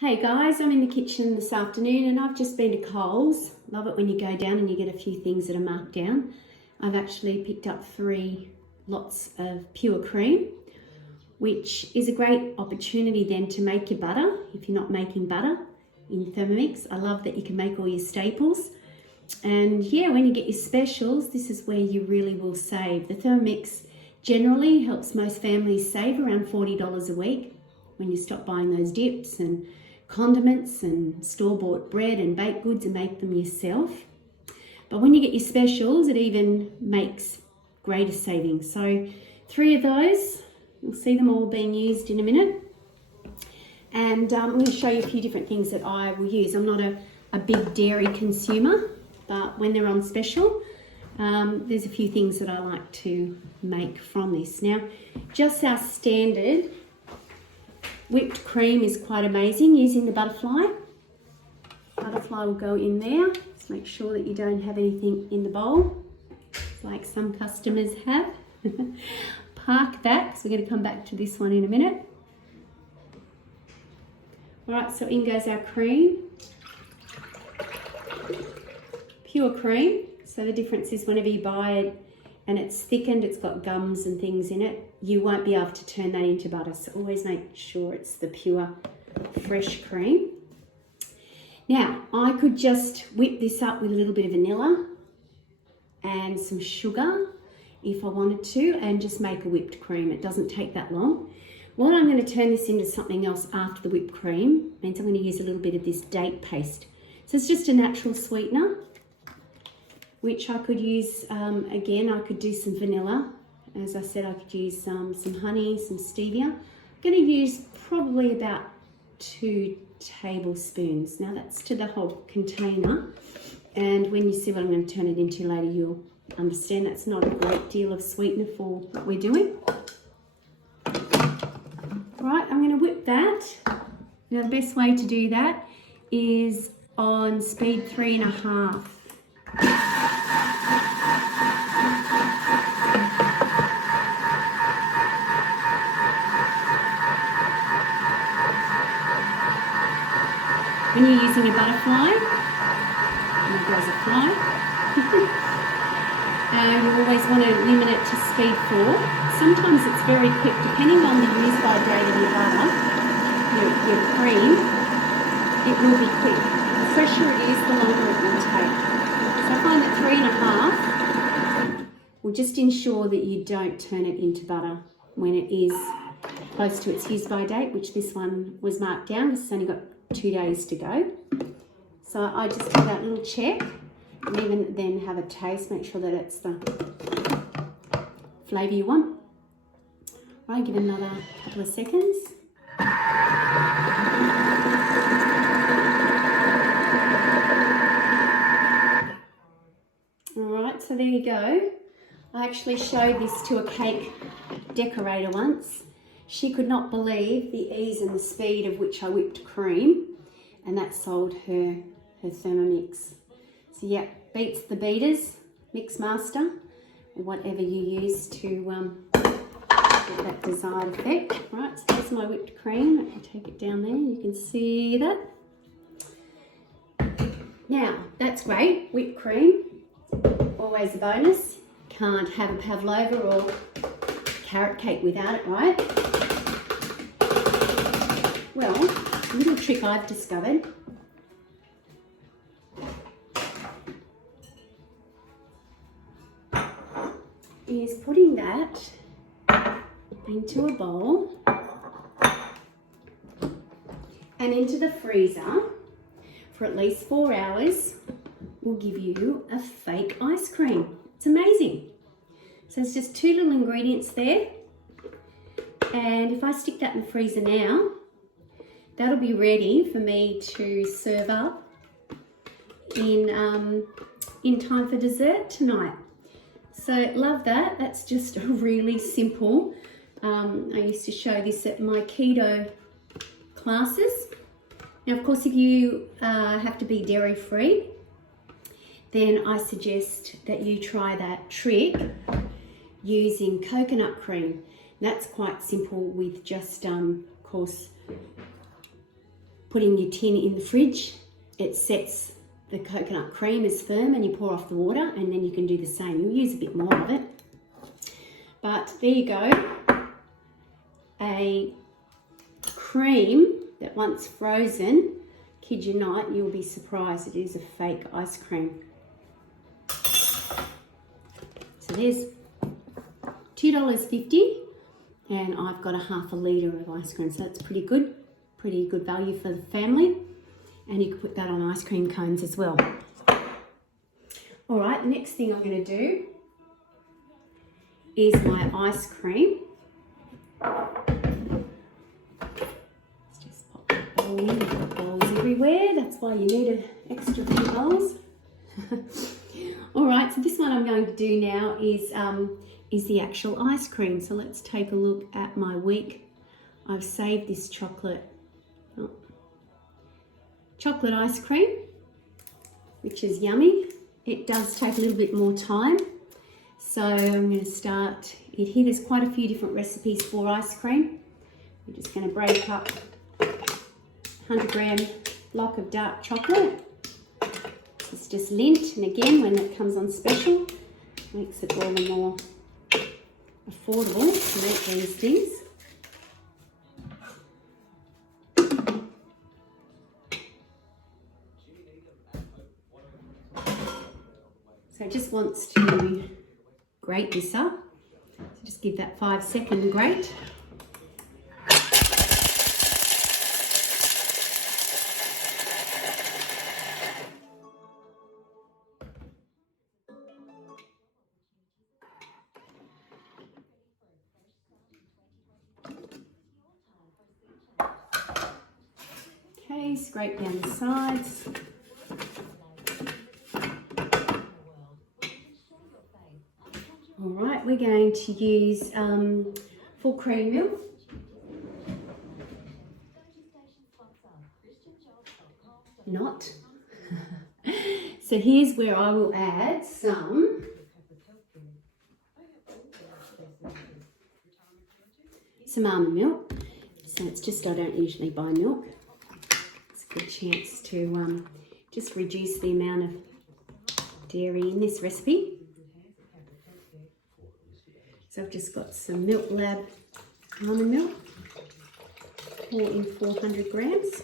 Hey guys, I'm in the kitchen this afternoon and I've just been to Coles. Love it when you go down and you get a few things that are marked down. I've actually picked up 3 lots of pure cream, which is a great opportunity then to make your butter if you're not making butter in Thermomix. I love that you can make all your staples. And yeah, when you get your specials, this is where you really will save. The Thermomix generally helps most families save around $40 a week when you stop buying those dips and condiments and store-bought bread and baked goods and make them yourself. But when you get your specials, it even makes greater savings. So 3 of those, you'll see them all being used in a minute. And I'm going to show you a few different things that I will use. I'm not a big dairy consumer, but when they're on special, there's a few things that I like to make from this. Now, just our standard whipped cream is quite amazing using the butterfly. Butterfly will go in there. Just make sure that you don't have anything in the bowl, like some customers have. Park that, because we're going to come back to this one in a minute. All right, so in goes our cream. Pure cream. So the difference is whenever you buy it and it's thickened, it's got gums and things in it, you won't be able to turn that into butter. So always make sure it's the pure, fresh cream. Now, I could just whip this up with a little bit of vanilla and some sugar if I wanted to, and just make a whipped cream. It doesn't take that long. What I'm going to turn this into something else after the whipped cream means I'm going to use a little bit of this date paste. So it's just a natural sweetener, which I could use, again, I could do some vanilla. As I said, I could use some honey, some stevia. I'm going to use probably about 2 tablespoons. Now that's to the whole container. And when you see what I'm going to turn it into later, you'll understand that's not a great deal of sweetener for what we're doing. Right, I'm going to whip that. Now the best way to do that is on speed 3.5. When you're using a butterfly, and it goes a fly, you always want to limit it to speed 4. Sometimes it's very quick, depending on the use by date of your butter, your cream, it will be quick. The fresher it is, the longer it will take. So I find that 3.5 will just ensure that you don't turn it into butter when it is close to its use by date, which this one was marked down because it's only got 2 days to go. So I just do that little check and even then have a taste, make sure that it's the flavour you want. Right, give it another couple of seconds. Alright, so there you go. I actually showed this to a cake decorator once. She could not believe the ease and the speed of which I whipped cream, and that sold her Thermomix. So yeah, beats the beaters, Mix Master, or whatever you use to get that desired effect. Right, so there's my whipped cream. Let me take it down there, you can see that. Now, that's great, whipped cream, always a bonus. Can't have a Pavlova or carrot cake without it, right? Well, a little trick I've discovered is putting that into a bowl and into the freezer for at least 4 hours will give you a fake ice cream. It's amazing. So it's just 2 little ingredients there. And if I stick that in the freezer now, that'll be ready for me to serve up in time for dessert tonight. So love that. That's just a really simple. I used to show this at my keto classes. Now, of course, if you have to be dairy free, then I suggest that you try that trick using coconut cream. That's quite simple with just, of course, putting your tin in the fridge, it sets the coconut cream as firm, and you pour off the water, and then you can do the same. You'll use a bit more of it. But there you go. A cream that once frozen, kid you not, you'll be surprised, it is a fake ice cream. So there's $2.50, and I've got a half a litre of ice cream, so that's pretty good value for the family. And you can put that on ice cream cones as well. All right, the next thing I'm going to do is my ice cream. Let's just pop that bowl in. I've got bowls everywhere. That's why you need an extra few bowls. All right, so this one I'm going to do now is the actual ice cream. So let's take a look at my week. I've saved this chocolate ice cream, which is yummy. It does take a little bit more time. So I'm going to start it here. There's quite a few different recipes for ice cream. We're just going to break up 100 gram block of dark chocolate. It's just Lindt, and again, when it comes on special, makes it all the more affordable to make these things. So it just wants to grate this up. So just give that 5-second grate. Okay, scrape down the sides. All right, we're going to use full cream milk. Not. So here's where I will add some almond milk. So it's just, I don't usually buy milk. It's a good chance to just reduce the amount of dairy in this recipe. So I've just got some Milk Lab almond milk, pour in 400 grams.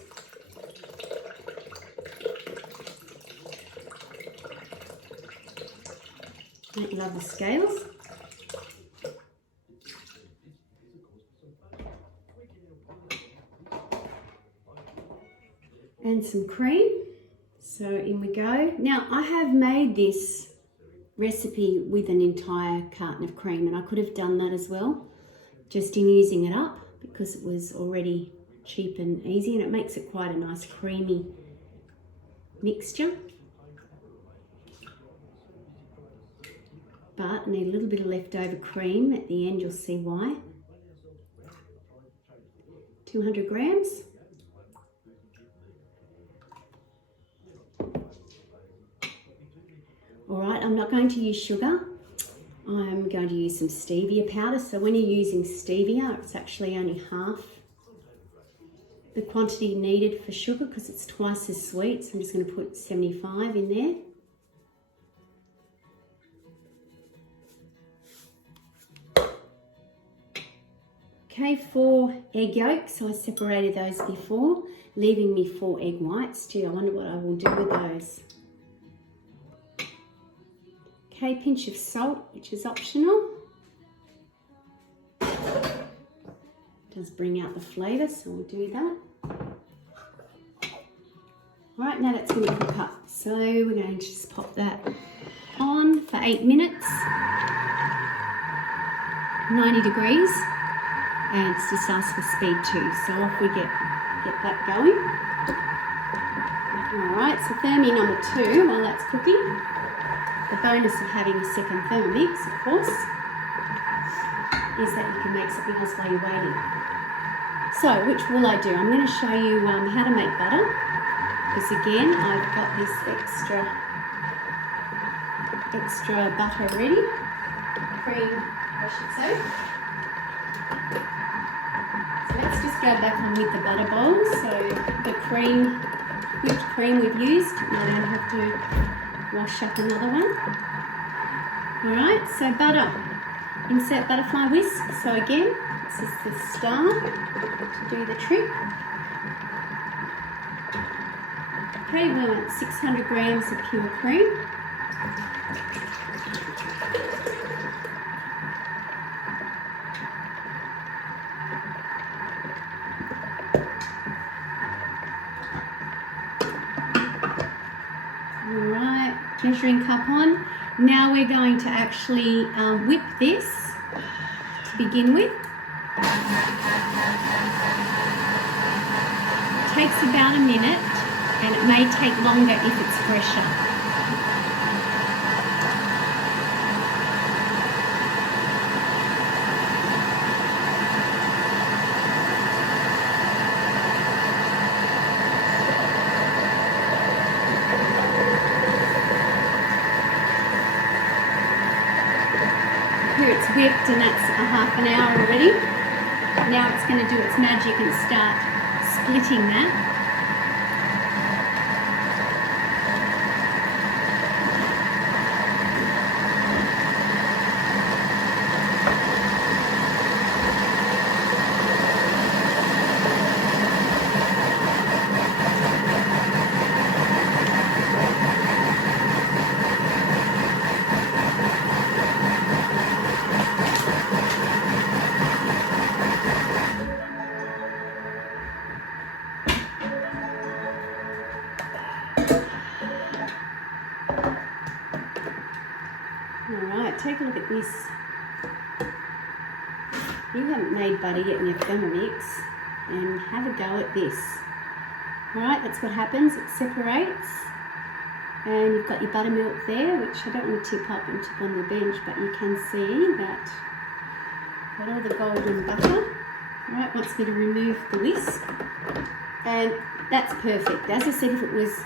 Don't you love the scales? And some cream. So in we go. Now I have made this recipe with an entire carton of cream, and I could have done that as well, just in using it up, because it was already cheap and easy, and it makes it quite a nice creamy mixture. But I need a little bit of leftover cream at the end, you'll see why. 200 grams. All right, I'm not going to use sugar. I'm going to use some stevia powder. So when you're using stevia, it's actually only half the quantity needed for sugar because it's twice as sweet. So I'm just going to put 75 in there. Okay, 4 egg yolks. So I separated those before, leaving me 4 egg whites. Gee, I wonder what I will do with those. Okay, pinch of salt, which is optional. Does bring out the flavour, so we'll do that. All right, now that's going to cook up. So we're going to just pop that on for 8 minutes, 90 degrees, and it's just ask for speed 2. So off we get that going. All right, so thermi number 2 while that's cooking. The bonus of having a second Thermomix, of course, is that you can make something else while you're waiting. So, which will I do? I'm going to show you how to make butter, because again, I've got this extra butter ready, cream, I should say. So let's just go back on with the butter bowl. So the cream, whipped cream we've used. And I don't have to wash up another one. Alright, so butter. Insert butterfly whisk. So again, this is the star to do the trick. Okay, we want 600 grams of pure cream. Alright, measuring cup on. Now we're going to actually whip this to begin with. It takes about a minute, and it may take longer if it's fresher. Here it's whipped, and that's a half an hour already. Now it's going to do its magic and start splitting that. Alright, take a look at this. You haven't made butter yet in your Thermomix, and have a go at this. Alright, that's what happens, it separates, and you've got your buttermilk there, which I don't want to tip up and tip on the bench, but you can see that got all the golden butter. Alright, wants me to remove the whisk, and that's perfect. As I said, if it was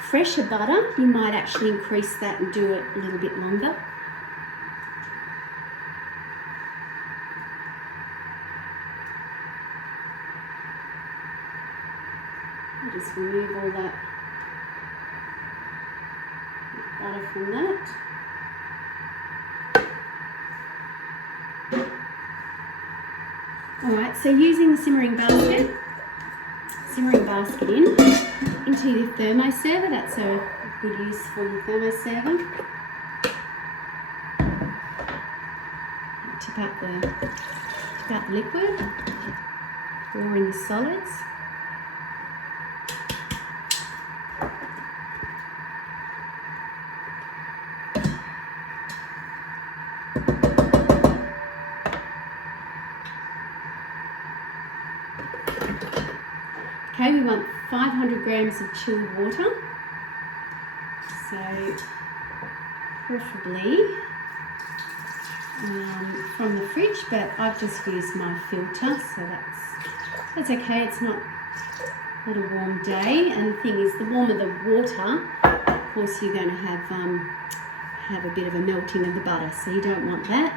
fresher butter, you might actually increase that and do it a little bit longer. I'll just remove all that butter from that. Alright, so using the simmering basket into your thermoserver. That's a good use for your thermoserver. Tip out the liquid, pour in the solids. Okay, we want 500 grams of chilled water, so preferably from the fridge, but I've just used my filter, so that's okay. It's not a warm day, and the thing is, the warmer the water, of course you're going to have a bit of a melting of the butter, so you don't want that.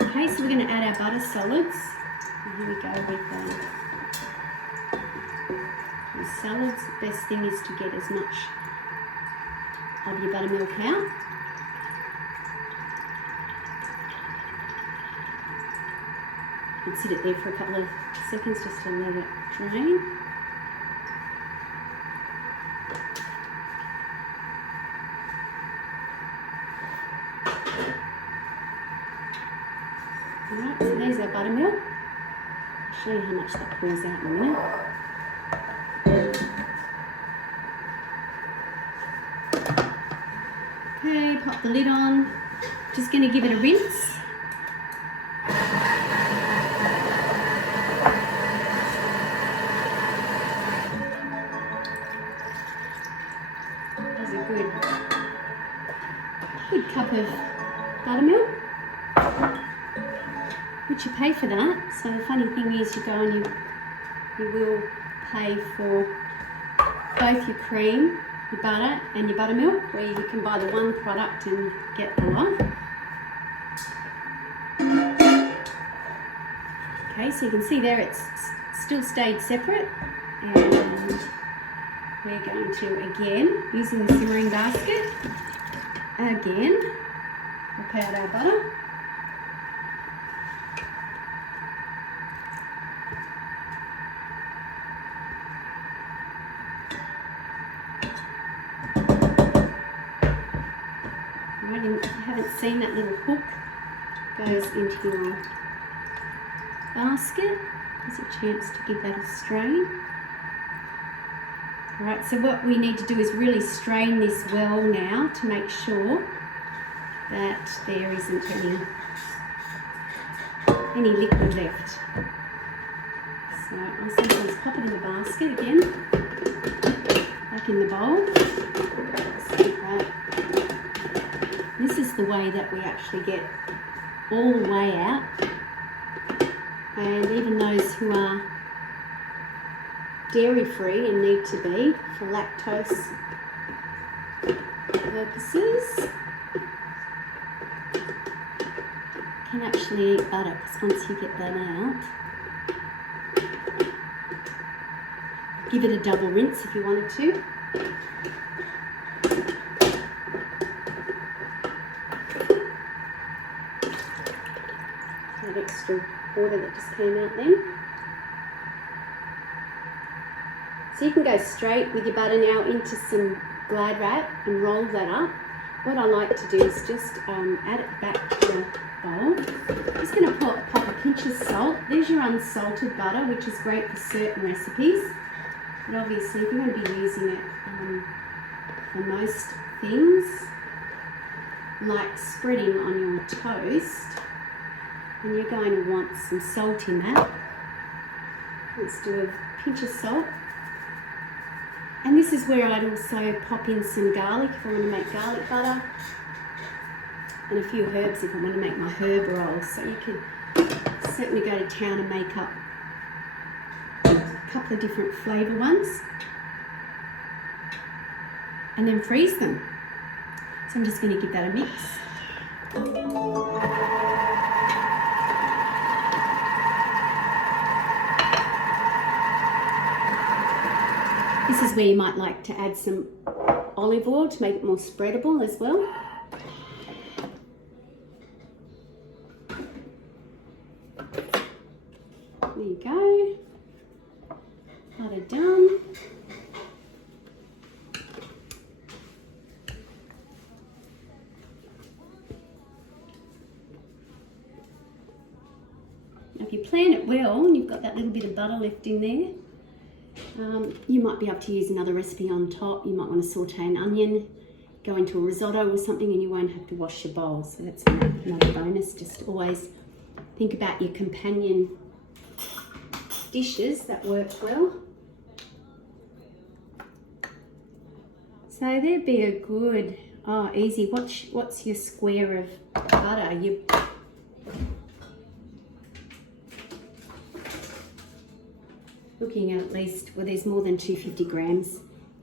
Okay, so we're going to add our butter solids. Here we go with salads. The best thing is to get as much of your buttermilk out. You can sit it there for a couple of seconds just to let it drain. Alright, so there's our buttermilk. I'll show you how much that pours out in a minute. Okay, pop the lid on. Just going to give it a rinse. There's a good cup of buttermilk, which you pay for that. So the funny thing is, you go and you will pay for both your cream, your butter and your buttermilk, where you can buy the one product and get the lot. Okay, so you can see there it's still stayed separate. And we're going to, again, using the simmering basket, again, pop out our butter. Right, and if you haven't seen, that little hook goes into your basket. There's a chance to give that a strain. Alright, so what we need to do is really strain this well now to make sure that there isn't any liquid left. So I'll sometimes pop it in the basket again, back in the bowl. Just like that. This is the way that we actually get all the way out. And even those who are dairy free and need to be for lactose purposes can actually eat butter, because once you get that out, give it a double rinse if you wanted to. That extra water that just came out then. So you can go straight with your butter now into some Glad wrap and roll that up. What I like to do is just add it back to the bowl. Just going to pop a pinch of salt. There's your unsalted butter, which is great for certain recipes. But obviously, if you're going to be using it for most things, like spreading on your toast, then you're going to want some salt in that. Let's do a pinch of salt. And this is where I'd also pop in some garlic if I want to make garlic butter, and a few herbs if I want to make my herb rolls. So you could certainly go to town and make up a couple of different flavour ones and then freeze them. So I'm just going to give that a mix. This is where you might like to add some olive oil to make it more spreadable as well. There you go. Butter done. Now if you plan it well and you've got that little bit of butter left in there, you might be able to use another recipe on top. You might want to saute an onion, go into a risotto or something, and you won't have to wash your bowl. So that's another bonus. Just always think about your companion dishes that work well. So there'd be a good, easy. What's your square of butter? Looking at least, well, there's more than 250 grams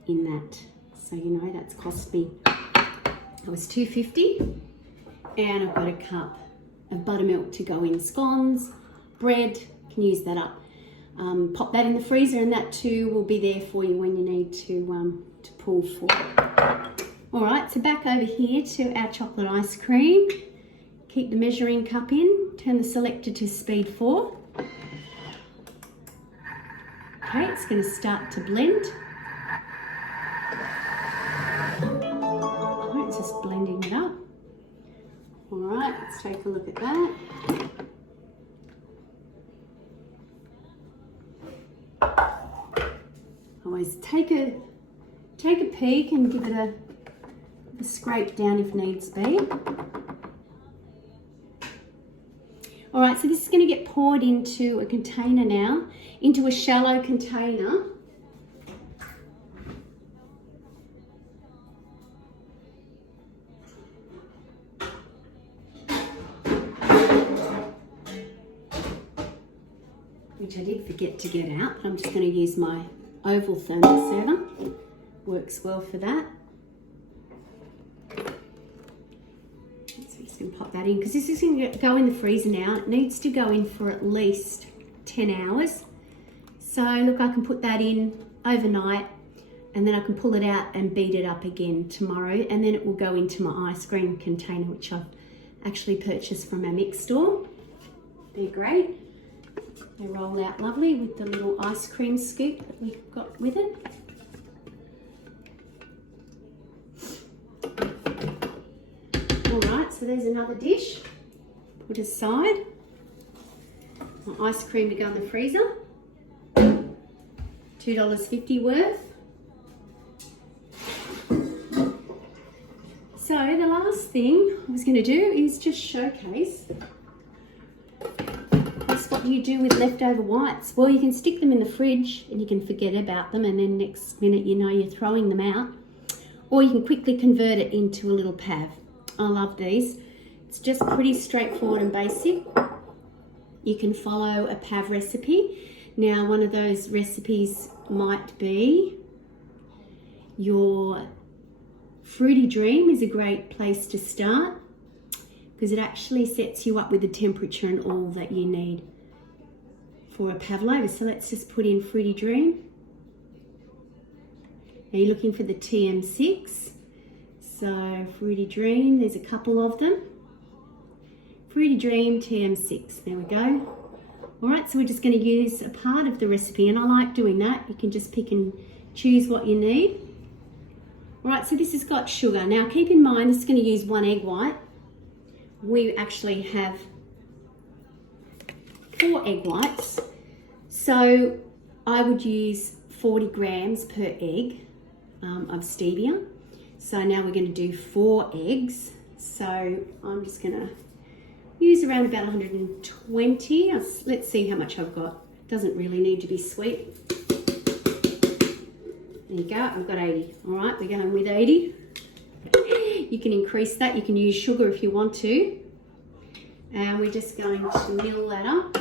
in that. So, you know, that's cost me, it was $2.50, and I've got a cup of buttermilk to go in scones, bread, can use that up. Pop that in the freezer, and that too will be there for you when you need to pull for. All right, so back over here to our chocolate ice cream. Keep the measuring cup in, turn the selector to speed 4. Okay, it's going to start to blend. Right, it's just blending it up. All right, let's take a look at that. Always take a peek and give it a scrape down if needs be. All right, so this is going to get poured into a container now, into a shallow container. Which I did forget to get out, but I'm just going to use my oval thermal server. Works well for that. And pop that in, because this is going to go in the freezer now. It needs to go in for at least 10 hours. So So look, I can put that in overnight and then I can pull it out and beat it up again tomorrow, and then it will go into my ice cream container, which I've actually purchased from our mix store. They're great. They roll out lovely with the little ice cream scoop that we've got with it. Alright, so there's another dish. Put aside. My ice cream to go in the freezer. $2.50 worth. So the last thing I was going to do is just showcase what you do with leftover whites. Well, you can stick them in the fridge and you can forget about them, and then next minute you know you're throwing them out, or you can quickly convert it into a little pav. I love these. It's just pretty straightforward and basic. You can follow a pav recipe. Now, one of those recipes might be your Fruity Dream is a great place to start because it actually sets you up with the temperature and all that you need for a Pavlova. So let's just put in Fruity Dream. Now you're looking for the TM6. So Fruity Dream, there's a couple of them. Fruity Dream TM6, there we go. All right, so we're just going to use a part of the recipe, and I like doing that. You can just pick and choose what you need. All right, so this has got sugar. Now keep in mind, this is going to use 1 egg white. We actually have 4 egg whites. So I would use 40 grams per egg of stevia. So now we're going to do 4 eggs. So I'm just going to use around about 120. Let's see how much I've got. Doesn't really need to be sweet. There you go, I've got 80. All right, we're going with 80. You can increase that. You can use sugar if you want to. And we're just going to mill that up.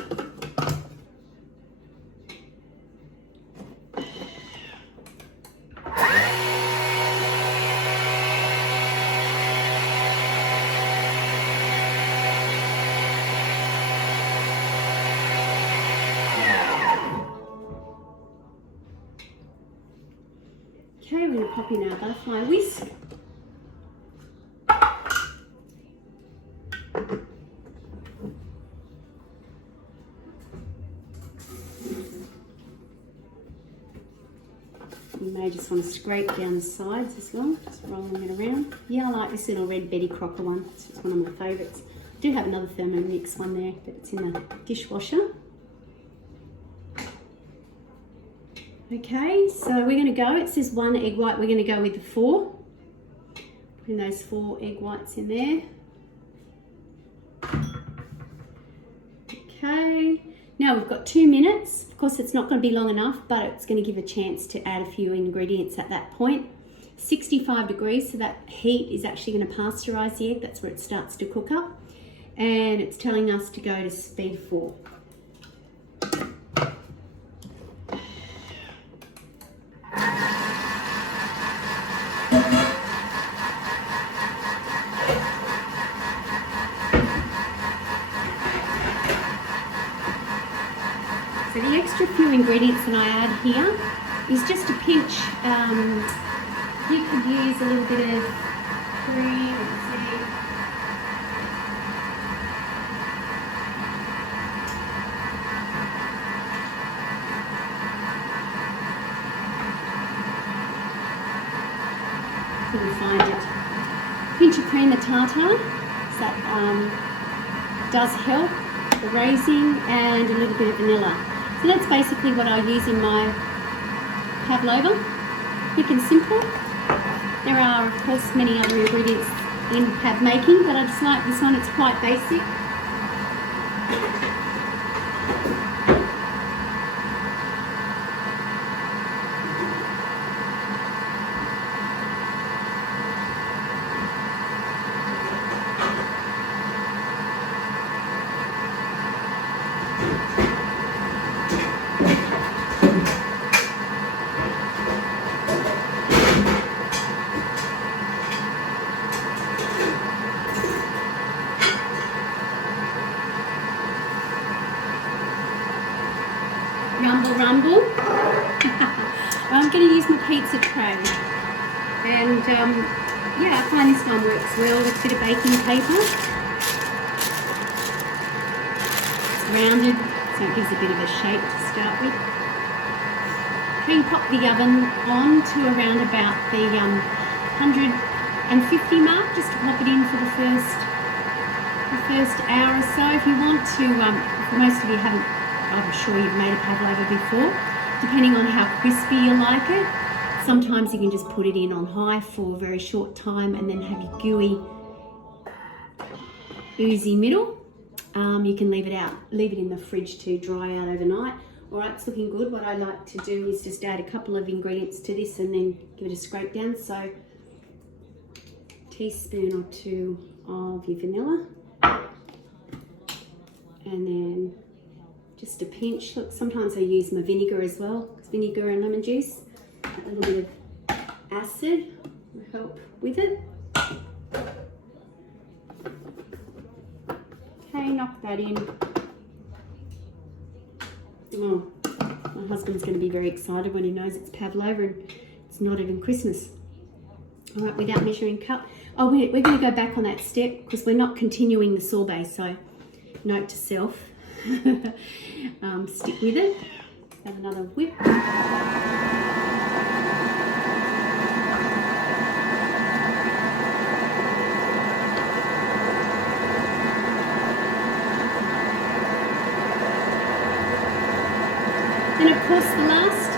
Okay, we're going to pop in our butterfly whisk. You may just want to scrape down the sides as well, just rolling it around. Yeah, I like this little red Betty Crocker one. It's one of my favourites. I do have another Thermomix one there, but it's in the dishwasher. Okay, so we're going to go, it says 1 egg white, we're going to go with the 4. Putting those 4 egg whites in there. Okay, now we've got 2 minutes. Of course, it's not going to be long enough, but it's going to give a chance to add a few ingredients at that point. 65 degrees, so that heat is actually going to pasteurize the egg. That's where it starts to cook up. And it's telling us to go to speed 4. So the extra few ingredients that I add here is just a pinch. You could use a little bit of cream. You can find it. Pinch of cream of tartar. So that does help. The raising and a little bit of vanilla. So that's basically what I use in my Pavlova. Quick and simple. There are, of course, many other ingredients in pav making, but I just like this one. It's quite basic. going to use my pizza tray. And yeah, I find this one works well with a bit of baking paper. It's rounded, so it gives a bit of a shape to start with. You can pop the oven on to around about the 150 mark, just to pop it in for the first hour or so. If you want to, most of you haven't, I'm sure you've made a pavlova before, depending on how crispy you like it. Sometimes you can just put it in on high for a very short time and then have your gooey, oozy middle. You can leave it in the fridge to dry out overnight. All right, it's looking good. What I like to do is just add a couple of ingredients to this and then give it a scrape down. So a teaspoon or two of your vanilla. And then just a pinch. Look, sometimes I use my vinegar as well. It's vinegar and lemon juice. A little bit of acid will help with it. Okay, knock that in. Oh, my husband's going to be very excited when he knows it's pavlova and it's not even Christmas. All right, without measuring cup. Oh, we're going to go back on that step because we're not continuing the sorbet, so note to self. Stick with it. Have another whip. And of course the last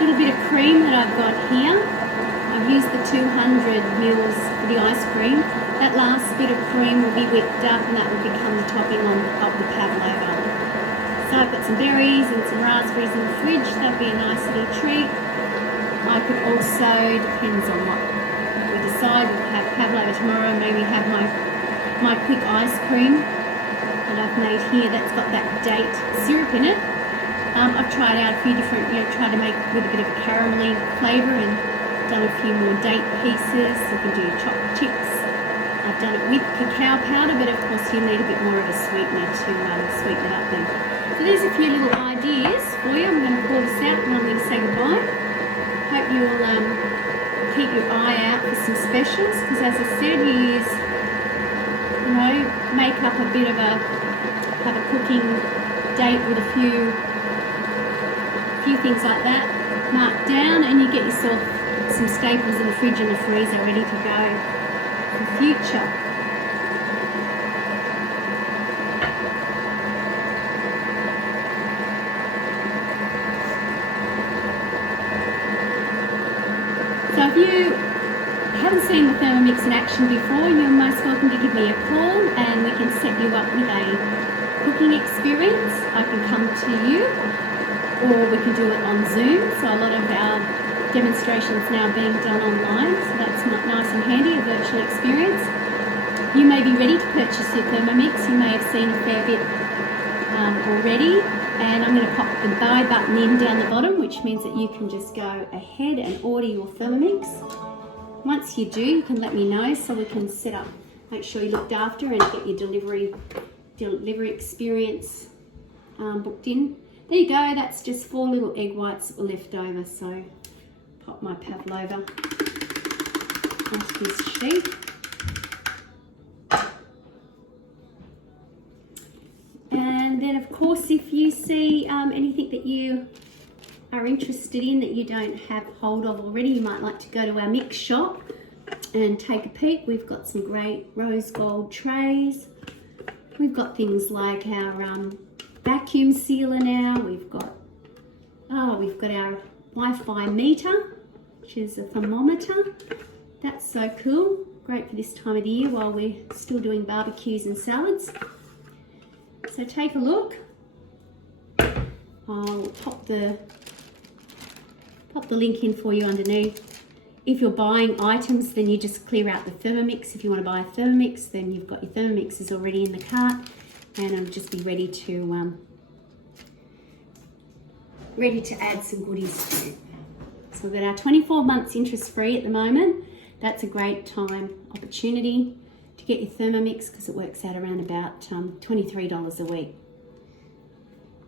little bit of cream that I've got here, I've used the 200 mils for the ice cream. That last bit of cream will be whipped up and that will become the topping of the pavlova. So I've got some berries and some raspberries in the fridge. That'd be a nice little treat. I could also, depends on what we decide, we'll have pavlova tomorrow, maybe have my quick ice cream that I've made here that's got that date syrup in it. I've tried out a few different, tried to make with a bit of a caramelly flavour and done a few more date pieces. You can do chocolate chips. I've done it with cacao powder, but of course you need a bit more of a sweetener to sweeten it up then. So there's a few little ideas for you. I'm going to pour this out and I'm going to say goodbye. Hope you'll keep your eye out for some specials because as I said, you use, make up a bit of have a cooking date with a few things like that marked down and you get yourself some staples in the fridge and the freezer ready to go for the future. So if you haven't seen the Thermomix in action before, you're most welcome to give me a call and we can set you up with a cooking experience. I can come to you or we can do it on Zoom. So a lot of our demonstrations now being done online, so that's nice and handy, a virtual experience. You may be ready to purchase your Thermomix. You may have seen a fair bit already, and I'm going to pop the buy button in down the bottom, which means that you can just go ahead and order your Thermomix. Once you do, you can let me know so we can set up, make sure you're looked after and get your delivery experience booked in. There you go, that's just 4 little egg whites that were left over, so pop my pavlova onto this sheet. And then of course if you see anything that you are interested in that you don't have hold of already, you might like to go to our mix shop and take a peek. We've got some great rose gold trays. We've got things like our vacuum sealer now. We've got our Wi-Fi meter, which is a thermometer. That's so cool. Great for this time of the year while we're still doing barbecues and salads. So take a look. I'll pop the link in for you underneath. If you're buying items, then you just clear out the Thermomix. If you want to buy a Thermomix, then you've got your Thermomixes already in the cart, and I'll just be ready to add some goodies to it. So we've got our 24 months interest free at the moment. That's a great opportunity to get your Thermomix because it works out around about $23 a week.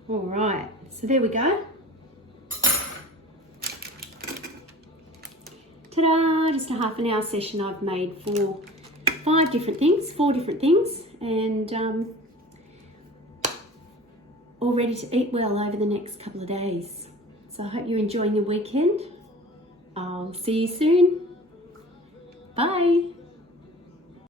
All right, so there we go. ta-da, just a half an hour session. I've made four different things, and all ready to eat well over the next couple of days. So I hope you're enjoying your weekend. I'll see you soon. Bye.